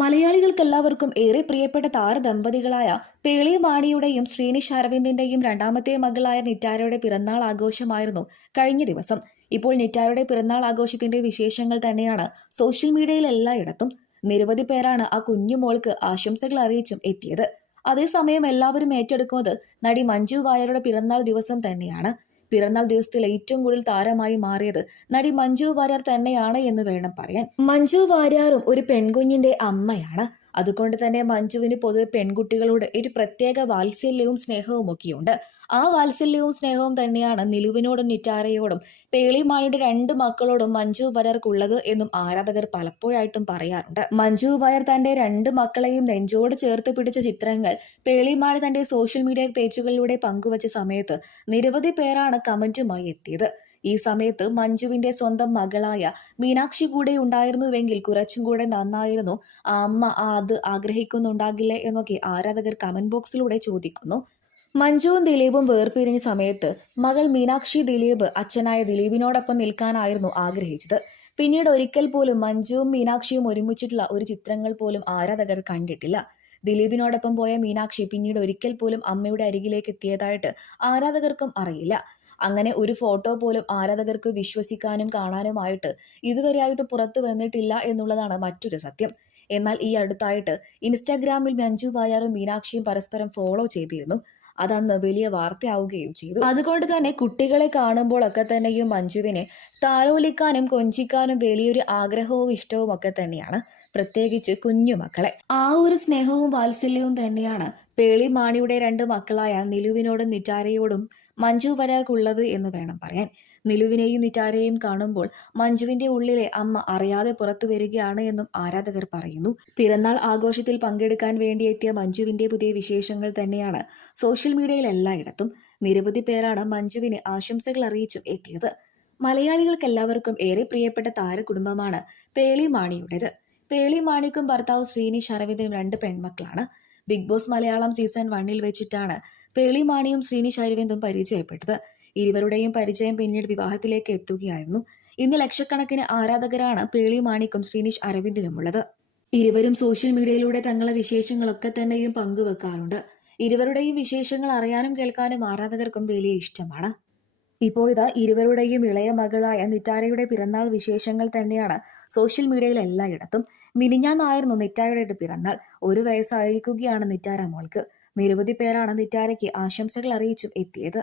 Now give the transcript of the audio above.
മലയാളികൾക്കെല്ലാവർക്കും ഏറെ പ്രിയപ്പെട്ട താരദമ്പതികളായ പേളി മാണിയുടെയും ശ്രീനിഷ് അരവിന്ദിന്റെയും രണ്ടാമത്തെ മകളായ നിറ്റാരയുടെ പിറന്നാൾ ആഘോഷമായിരുന്നു കഴിഞ്ഞ ദിവസം. ഇപ്പോൾ നിറ്റാരയുടെ പിറന്നാൾ ആഘോഷത്തിന്റെ വിശേഷങ്ങൾ തന്നെയാണ് സോഷ്യൽ മീഡിയയിൽ എല്ലായിടത്തും. നിരവധി പേരാണ് ആ കുഞ്ഞു മോൾക്ക് ആശംസകൾ അറിയിച്ചും എത്തിയത്. അതേസമയം എല്ലാവരും ഏറ്റെടുക്കുന്നത് നടി മഞ്ജു വാര്യരുടെ പിറന്നാൾ ദിവസം തന്നെയാണ്. പിറന്നാൾ ദിവസത്തിൽ ഏറ്റവും കൂടുതൽ താരമായി മാറിയത് നടി മഞ്ജു വാര്യർ തന്നെയാണ് എന്ന് വേണം പറയാൻ. മഞ്ജു വാര്യാറും ഒരു പെൺകുഞ്ഞിന്റെ അമ്മയാണ്. അതുകൊണ്ട് തന്നെ മഞ്ജുവിന് പൊതുവെ പെൺകുട്ടികളോട് ഒരു പ്രത്യേക വാത്സല്യവും സ്നേഹവും ഒക്കെയുണ്ട്. ആ വാത്സല്യവും സ്നേഹവും തന്നെയാണ് നിലുവിനോടും നിറ്റാരയോടും പേളിമാണിയുടെ രണ്ട് മക്കളോടും മഞ്ജു വാര്യർക്കുള്ളത് എന്നും ആരാധകർ പലപ്പോഴായിട്ടും പറയാറുണ്ട്. മഞ്ജു വാര്യർ തന്റെ രണ്ട് മക്കളെയും നെഞ്ചോട് ചേർത്ത് പിടിച്ച ചിത്രങ്ങൾ പേളിമാണി തന്റെ സോഷ്യൽ മീഡിയ പേജുകളിലൂടെ പങ്കുവച്ച സമയത്ത് നിരവധി പേരാണ് കമന്റുമായി എത്തിയത്. ഈ സമയത്ത് മഞ്ജുവിന്റെ സ്വന്തം മകളായ മീനാക്ഷി കൂടെ ഉണ്ടായിരുന്നുവെങ്കിൽ കുറച്ചും കൂടെ നന്നായിരുന്നു. ആ അമ്മ അത് ആഗ്രഹിക്കുന്നുണ്ടാകില്ലേ എന്നൊക്കെ ആരാധകർ കമന്റ് ബോക്സിലൂടെ ചോദിക്കുന്നു. മഞ്ജുവും ദിലീപും വേർപിരിഞ്ഞ സമയത്ത് മകൾ മീനാക്ഷി ദിലീപ് അച്ഛനായ ദിലീപിനോടൊപ്പം നിൽക്കാനായിരുന്നു ആഗ്രഹിച്ചത്. പിന്നീട് ഒരിക്കൽ പോലും മഞ്ജുവും മീനാക്ഷിയും ഒരുമിച്ചിട്ടുള്ള ഒരു ചിത്രങ്ങൾ പോലും ആരാധകർ കണ്ടിട്ടില്ല. ദിലീപിനോടൊപ്പം പോയ മീനാക്ഷി പിന്നീട് ഒരിക്കൽ പോലും അമ്മയുടെ അരികിലേക്ക് എത്തിയതായിട്ട് ആരാധകർക്കും അറിയില്ല. അങ്ങനെ ഒരു ഫോട്ടോ പോലും ആരാധകർക്ക് വിശ്വസിക്കാനും കാണാനുമായിട്ട് ഇതുവരെയായിട്ട് പുറത്തു വന്നിട്ടില്ല എന്നുള്ളതാണ് മറ്റൊരു സത്യം. എന്നാൽ ഈ അടുത്തായിട്ട് ഇൻസ്റ്റാഗ്രാമിൽ മഞ്ജു വായാറും മീനാക്ഷിയും പരസ്പരം ഫോളോ ചെയ്തിരുന്നു. അതന്ന് വലിയ വാർത്തയാവുകയും ചെയ്തു. അതുകൊണ്ട് തന്നെ കുട്ടികളെ കാണുമ്പോഴൊക്കെ തന്നെയും മഞ്ജുവിനെ താലോലിക്കാനും കൊഞ്ചിക്കാനും വലിയൊരു ആഗ്രഹവും ഇഷ്ടവും ഒക്കെ തന്നെയാണ്. പ്രത്യേകിച്ച് കുഞ്ഞു മക്കളെ. ആ ഒരു സ്നേഹവും വാത്സല്യവും തന്നെയാണ് പേളി മാണിയുടെ രണ്ട് മക്കളായ നിലുവിനോടും നിറ്റാരയോടും മഞ്ജു വരാർക്കുള്ളത് എന്ന് വേണം പറയാൻ. നിലുവിനെയും നിറ്റാരെയും കാണുമ്പോൾ മഞ്ജുവിന്റെ ഉള്ളിലെ അമ്മ അറിയാതെ പുറത്തു വരികയാണ് എന്നും ആരാധകർ പറയുന്നു. പിറന്നാൾ ആഘോഷത്തിൽ പങ്കെടുക്കാൻ വേണ്ടി എത്തിയ മഞ്ജുവിന്റെ പുതിയ വിശേഷങ്ങൾ തന്നെയാണ് സോഷ്യൽ മീഡിയയിൽ എല്ലായിടത്തും. നിരവധി പേരാണ് മഞ്ജുവിന് ആശംസകൾ അറിയിച്ചും എത്തിയത്. മലയാളികൾക്ക് എല്ലാവർക്കും ഏറെ പ്രിയപ്പെട്ട താരകുടുംബമാണ് പേളി മാണിയുടേത്. പേളി മാണിക്കും ഭർത്താവ് ശ്രീനിഷ് അരവിന്ദും രണ്ട് പെൺമക്കളാണ്. ബിഗ് ബോസ് മലയാളം സീസൺ വണ്ണിൽ വെച്ചിട്ടാണ് പേളി മാണിയും ശ്രീനിഷ് അരവിന്ദും പരിചയപ്പെട്ടത്. ഇരുവരുടെയും പരിചയം പിന്നീട് വിവാഹത്തിലേക്ക് എത്തുകയായിരുന്നു. ഇന്ന് ലക്ഷക്കണക്കിന് ആരാധകരാണ് പേളി മാണിക്കും ശ്രീനിഷ് അരവിന്ദിനുമുള്ളത്. ഇരുവരും സോഷ്യൽ മീഡിയയിലൂടെ തങ്ങളെ വിശേഷങ്ങളൊക്കെ തന്നെയും പങ്കുവെക്കാറുണ്ട്. ഇരുവരുടെയും വിശേഷങ്ങൾ അറിയാനും കേൾക്കാനും ആരാധകർക്കും വലിയ ഇഷ്ടമാണ്. ഇപ്പോൾ ഇതാ ഇരുവരുടെയും ഇളയ മകളായ നിറ്റാരയുടെ പിറന്നാൾ വിശേഷങ്ങൾ തന്നെയാണ് സോഷ്യൽ മീഡിയയിൽ എല്ലായിടത്തും. മിനിഞ്ഞാന്നായിരുന്നു നിറ്റാരയുടെ പിറന്നാൾ. ഒരു വയസ്സായിരിക്കുകയാണ് നിറ്റാര മോൾക്ക്. നിരവധി പേരാണ് നിറ്റാരയ്ക്ക് ആശംസകൾ അറിയിച്ചും എത്തിയത്.